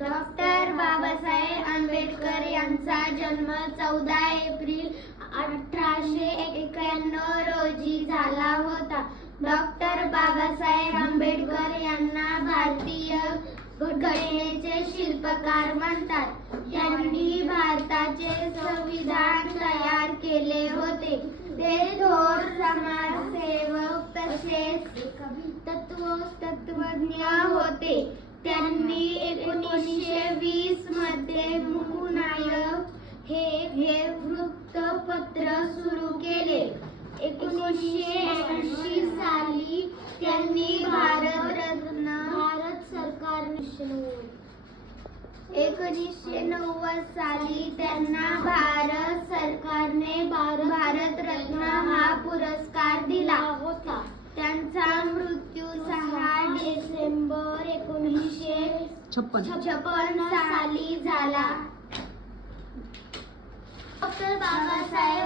Doctor Babasaheb Ambedkar यांचा जन्म 14 April 1891 रोजी झाला होता. डॉक्टर बाबासाहेब आंबेडकर यांना भारतीय घटनेचे शिल्पकार म्हणतात. त्यांनी भारताचे संविधान तयार केले होते. ते थोर समाजसेवक तसेच तत्वज्ञ होते. त्यांनी 1920 मध्ये मूकनायक हे वृत्तपत्र सुरू केले. 1980 साली त्यांनी भारत सरकारने 1990 साली त्यांना भारत सरकारने भारतरत्न हा पुरस्कार दिला होता. त्यांचा मृत्यू 6 डिसेंबर 1956 साली झाला. डॉक्टर बाबासाहेब